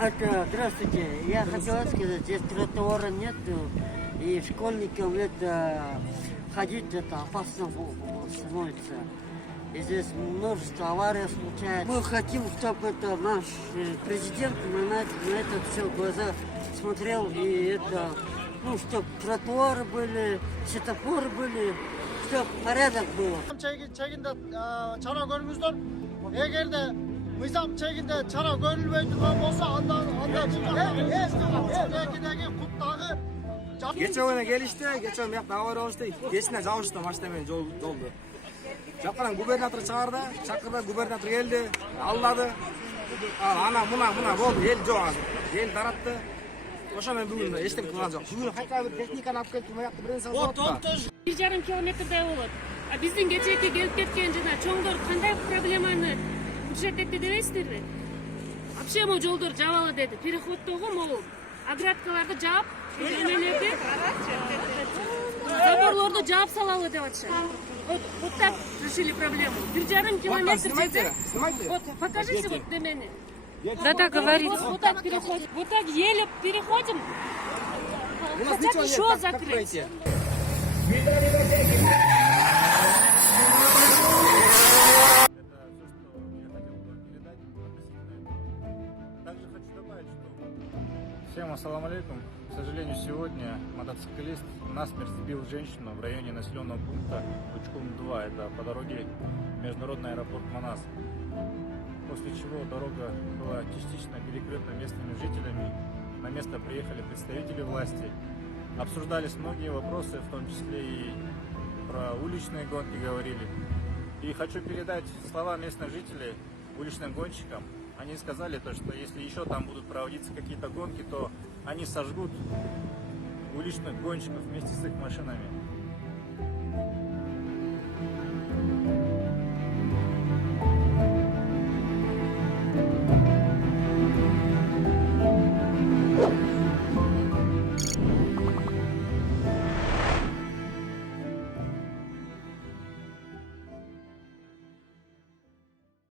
Здравствуйте. Я хотела сказать, здесь тротуара нет, и школьникам это ходить это опасно становится. И здесь множество аварий случается. Мы хотим, чтобы это наш президент на это все глаза смотрел, и это, чтобы тротуары были, светофоры были, чтобы порядок было. Чегинде чара көрүңүздөр. Эгерде мыйзам чегинде чара көрүлбөй турган болсо, анда эскидеги куттагы Geçen oyuna gelişti, geçen oyuna avara oluştu. Geçine çalıştı maçta doldu. Çakıran gubernatör çağırdı, Çakır'da gubernatör geldi, alladı. Ana buna oldu, el çok az. El tarattı. Oşamen bugün de işte kullanacak. Bugün hakikaten bir teknikanı alıp gelip yaptı. Birini sağ oldu. 1,5 километрдей болот. А биздин кечээки келип кеткен жана чоңдор кандай проблеманы решать этти дебейсиздерби? Вообще могу жолдор жабалы деди. Переходдогу могу оградкаларды жаап, эмелерди, заборлорду жаап салалы деп атышат. Вот так решили проблему. 1,5 километр жерде. Вот покажите вот немени. Да, говорите. Вот так переходим. Вот так еле переходим. Хотят еще закрыть. Всем ассаламу алейкум. К сожалению, сегодня мотоциклист насмерть сбил женщину в районе населенного пункта Учкум-2. Это по дороге международный аэропорт Манас. После чего дорога была частично перекрыта местными жителями. На место приехали представители власти. Обсуждались многие вопросы, в том числе и про уличные гонки говорили. И хочу передать слова местных жителей уличным гонщикам. Они сказали то, что если еще там будут проводиться какие-то гонки, то они сожгут уличных гонщиков вместе с их машинами.